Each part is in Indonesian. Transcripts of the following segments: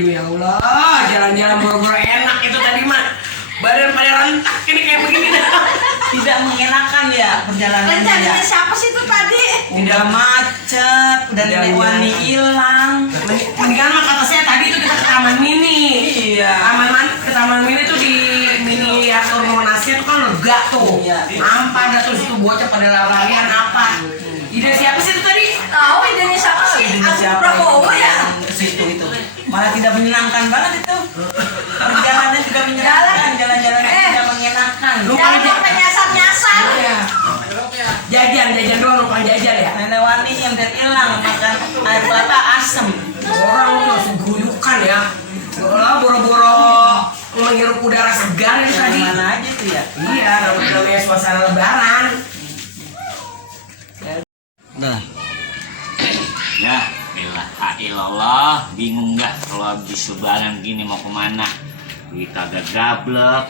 Astagfirullahaladzim, ya Allah. Jalan-jalan boro-boro enak itu tadi mah. Badan pada rentak ini kayak begini dah. Tidak mengenakan ya perjalanannya. Rencananya siapa sih itu tadi? Udah macet dan Nenek Wani hilang. Mendingan mah kata saya tadi itu kita ke Taman Mini. Iya. Ke Taman Mini tuh di miniatur Monasnya tuh kan lega tuh. Iya. Nampak dah terus itu bocah pada larian apa. Ide siapa sih itu tadi? Tahu idenya siapa sih? Ini Agus siapa Prabowo itu? ya? Ke situ itu. Malah tidak menyenangkan banget itu. Perjalanannya juga menyenangkan, jalan-jalan tidak mengenakan. Jangan sampai nyasar-nyasar. Iya. Jajan doang numpang jajan ya. Nenek Wani yang udah hilang makan air kelapa asem. Orang langsung guyukan ya. Bola boro-boro menghirup udara segar ini tadi. Mana aja tuh ya? Iya, namanya suasana lebaran. Nah, Ya, ilah, bingung nggak kalau habis lebaran gini mau kemana? Kita kagak gablek,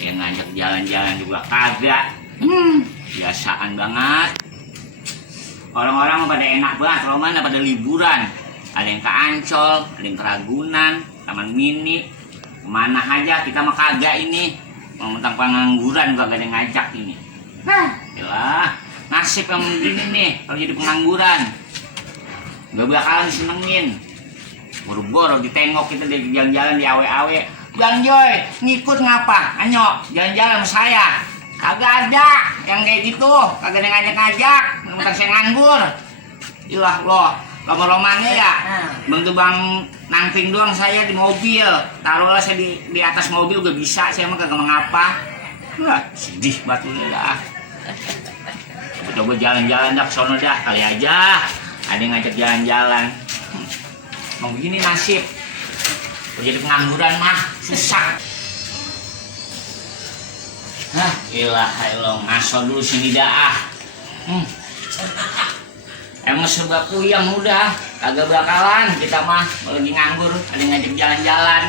yang ngajak jalan-jalan juga kagak. Biasaan banget. Orang-orang pada enak banget, kalau mana pada liburan. Ada yang ke Ancol, ada yang ke Ragunan, Taman Mini, kemana aja kita mah kagak ini. Mau mentang pengangguran kagak ada yang ngajak ini. Ilah, nasib yang begini nih kalau jadi pengangguran. Gak bakalan senengin. Boro-boro ditengok kita di jalan-jalan di awe-awe. Bang Joy, ngikut ngapa? Anyo, jalan-jalan sama saya. Kagak ada yang kayak gitu. Kagak ada ngajak-ngajak. Mentang saya nganggur. Ilah loh, lama-lamanya ya. Bang tuh bang nangping doang saya di mobil. Taruhlah saya di atas mobil gak bisa. Saya mah kagak mengapa. Wah, sedih batu dah. Coba jalan-jalan dah ke sono dah. Kali aja ada yang ngajak jalan-jalan. Mau begini nasib. Kalau jadi pengangguran mah susah. Ilah ngaso dulu sini dah. Emang serba puyeng udah. Kagak bakalan kita mah lagi nganggur. Ada yang ngajak jalan-jalan.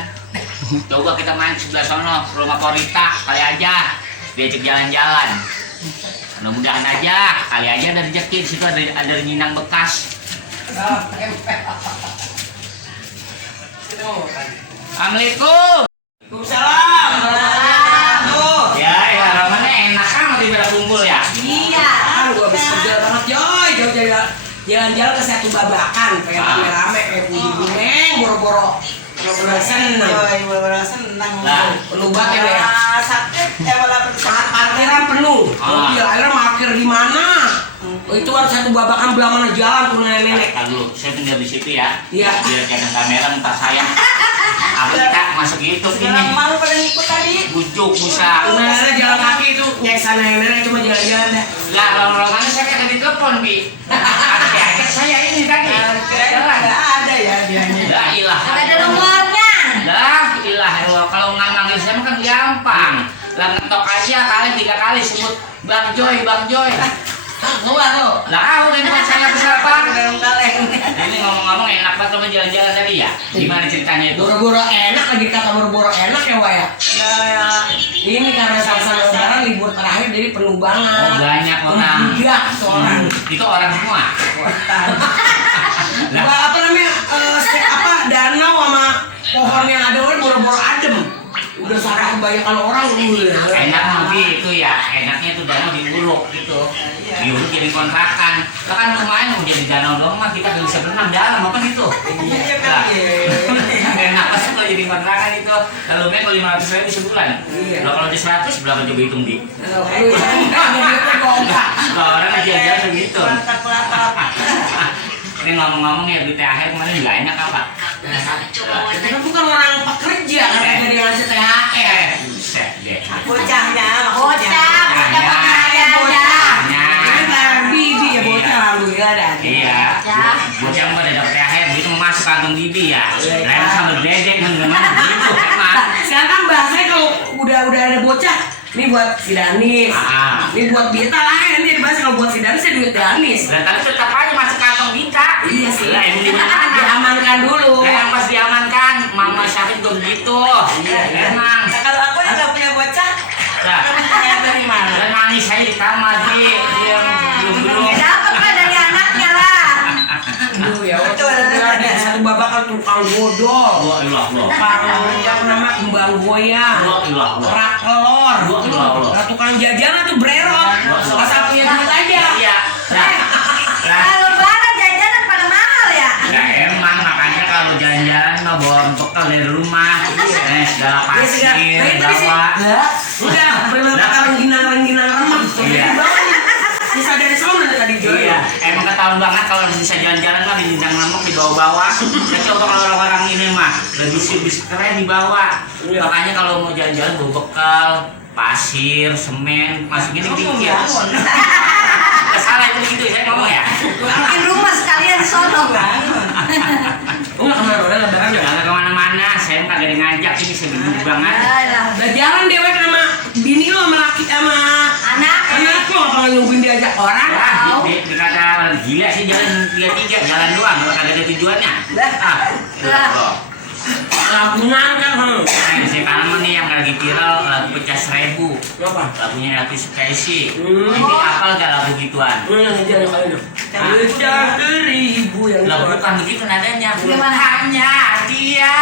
Coba kita main sebelah sono rumah Korita. Kali aja diajak jalan-jalan. Mudah-mudahan aja, kali aja ada rezeki di situ ada rengginang bekas. Assalamualaikum. Waalaikumsalam. Ya, harapannya enak kan mau pada kumpul ya. Iya. Kan gua habis kerja banget, Joy. Jalan-jalan ke Satu Babakan, pengen rame-rame kayak puji buneng, boro-boro. Seneng. senang. Lah, Penuh banget ya. Sakit, Parkiran penuh. Mobil akhirnya parkir di mana? Oh, itu ada Satu Babakan belah mana jalan tuh nenek-nenek. dulu saya tinggal di situ ya. Iya. Biar kayak kamera minta saya. Apa kita masuk YouTube ini? malu pada ngikut tadi. Bujuk busa. Nenek jalan kaki itu nyeksa nenek-nenek cuma jalan-jalan dah. Lah, lorong-lorongan saya kan tadi telepon, Bi. Ajak saya ini tadi. Nggak ada ya dianya. La ilah. Ada nomornya. Lah ilah, kalau nggak manggil saya mah kan gampang. Lah ngetok aja kali 3 kali sebut Bang Joy. Keluar tuh. Lah udah bukan saya siapa? Kaleng. Ini ngomong-ngomong enak banget sama jalan-jalan tadi ya. Gimana ceritanya itu? Boro-boro enak lagi kata boro-boro enak ya, Wak ya. Ya. Ini karena suasana lebaran libur terakhir jadi penuh banget. Oh, banyak orang. Iya, orang. Itu orang semua. Lah, Apa namanya? Danau sama pohon yang ada kan boro-boro adem. Udah sarang kebanyakan orang. enak mobil itu ya. Enaknya itu danau diuruk gitu. Diuruk jadi kontrakan. Lah kan lumayan mau jadi danau doang mah kita nggak bisa berenang dalam apa gitu. Iya Lah, kan. enak pasti kalau jadi kontrakan itu. Kalau main kalau 500.000 sebulan. Iya. Kalau di 100 berapa coba hitung di? Kalau orang aja segitu. Ini ngomong-ngomong ya di THR kemarin juga enak apa? Kita kan bukan orang pekerja kan dari ngasih THR. Buset deh. Bocahnya Bocah ada. Kan bayar bibi ya bocah alhamdulillah ada. Iya. Bocah mah udah dapet THR begitu mau masuk kantong bibi ya. Lain sambil bedek gimana gitu emang. Sekarang bahasanya kalau udah ada bocah, ini buat si Danis, ini buat Bita lah. Nanti dibahas kalau buat si Danis ya duit Danis. Dan tapi tetap aja masuk kantong kita. Iya sih. Lah yang dimana? Diamankan dulu. Lah yang pas diamankan, Mama Syafid juga begitu. Emang. Nah, kalau aku yang nggak punya bocah, Lah, punya dari mana? dan nangis saya di kamar dia belum. Dapat kan dari anaknya lah. Aduh ya, waktu ada Satu Babakan tukang godol. Dua ilah lo. Kembang goyang. Dua ilah lo. Kerak telur. Dua ilah lo. Tukang jajan tuh brerot. Asal punya duit aja. Iya. Nah, Kalau lebaran jajanan pada mahal ya. ya emang makanya kalau jalan-jalan mah bawa bekal dari rumah. Segala pasir, bawa. Udah, bener-bener rengginang remah. Iya. Bisa dari sana tadi Joy. Iya, emang ketahuan banget kalau bisa jalan-jalan mah di jenjang ngamuk dibawa-bawa. Nah, coba kalau orang-orang ini mah lebih keren dibawa. Iya. Makanya kalau mau jalan-jalan bawa bekal, pasir, semen, masuk gini dikit. Salah itu gitu saya ngomong ya. Bikin rumah sekalian sono. Enggak kemana-mana lebaran ya. Jangan kemana-mana, saya kagak ada ngajak ini saya bingung banget. Udah jalan dewek sama bini lo sama laki sama Anak. anak lo apa nungguin diajak orang? Wah, dikata gila sih jalan 3-3 jalan doang, kalau kagak ada tujuannya. Lah. Lagunan kan, Sekarang nih yang lagi viral lagu pecah 1000. Apa? Lagunya Elvis Presley. Ini apal gak lagu gituan? Yang aja yang kalian. Pecah 1000 yang Lah bukan begitu nadanya. Gimana? Hanya dia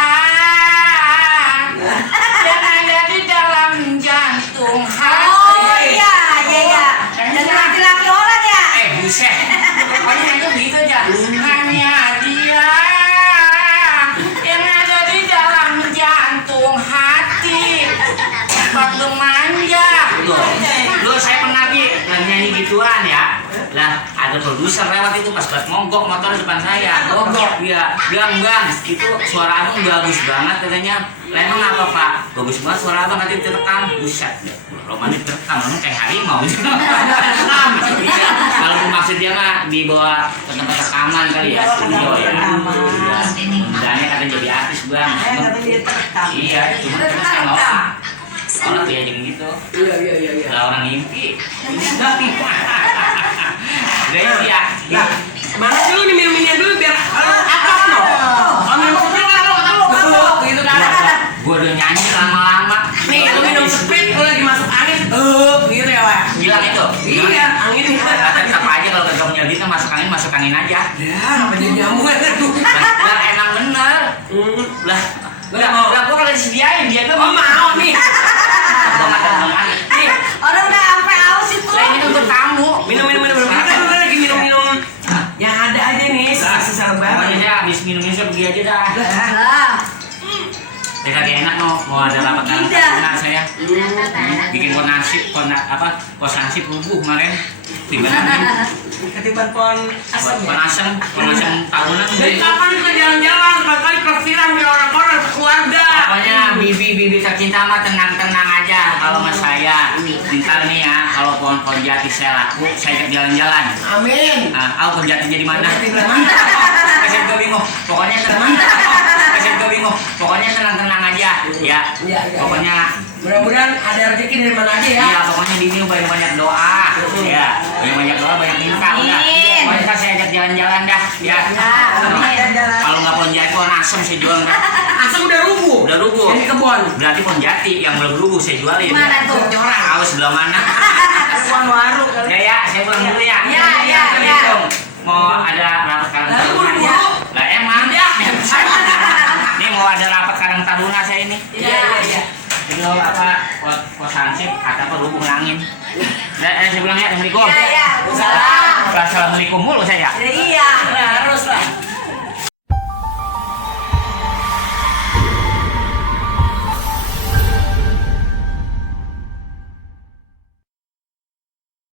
yang ada di dalam jantung hati. Oh iya, iya iya. Dan laki-laki orang ya. Buset. Pokoknya itu gitu aja. Hanya dia yang ada di dalam jantung hati. Waktu manja. Loh, saya pernah lagi nyanyi gituan ya. Lah, ada produser lewat itu pas buat mogok motor depan saya. Mogok, iya. Bilang, Bang, itu suara abang bagus banget katanya. Lah emang apa Pak? Bagus banget suara abang nanti terekam. Buset, romantis terekam, emang kayak harimau. Iya, kalau maksud dia mah dibawa ke tempat rekaman kali ya, studio ya. Mudahnya katanya jadi artis Bang. Iya, cuma terus saya nolak. Orang tuh ya jadi gitu. Iya. Lah orang ngimpi. Guys ya. Nah, mana sih lu nih minum-minumnya dulu biar atas no. Kalau minum kopi kalau gitu kan. Gua udah nyanyi lama-lama. Nih, lu minum speed, lu lagi masuk angin. Gitu ya, Wak. Bilang itu. Iya, angin. Tetap aja kalau kagak punya duit kan masuk angin aja. Ya, apa jadi nyamuk aduh. Lah emang bener. Lah gua kalau disediain dia tuh mau nih. Gua makan banget. Nih, Orang udah sampai aus itu. Lah ini untuk tamu. minum. Kita lagi minum. Yang ada aja nih, sisa Pokoknya lebaran. saya habis minum ini saya pergi aja dah. Lah. Saya kagak enak mau ada rapat karena saya bikin konasip rubuh kemarin. Ketiban pohon asam ya. Konasem tahunan. Jadi kapan kita jalan-jalan? Kali kesiram ke orang-orang keluarga. Pokoknya bibi tercinta mah tenang-tenang aja kalau sama saya. Ntar nih ya, kalau pohon jati saya laku, saya ajak jalan-jalan. Amin. Pohon jatinya di mana? Jati di mana? Kasih gue bingung. Pokoknya tenang-tenang aja. Ya. Iya. Pokoknya Mudah-mudahan ada rezeki dari mana aja ya. iya, pokoknya bibi banyak doa. Ya, banyak doa, banyak minta udah. Amin. Pokoknya ntar saya ajak jalan-jalan dah. Ya. Kalau nggak pohon jati, pohon asem saya jual. Asam udah rubuh. Udah rubuh. Yang di kebon. Berarti pohon jati yang belum rubuh saya jualin. Mana tuh? Orang. Tahu sebelah mana? Pohon warung. Ya, saya pulang dulu ya. Ya. Assalamualaikum. Mau ada rapat karang Lah, taruna buru-buru. ya? Lah emang ya. Ini mau ada rapat karang taruna saya ini. Iya. Ini lo apa? Posansip kata apa hubung angin. Saya bilang ya, assalamualaikum. Iya. Assalamualaikum mulu saya. Iya. Harus lah.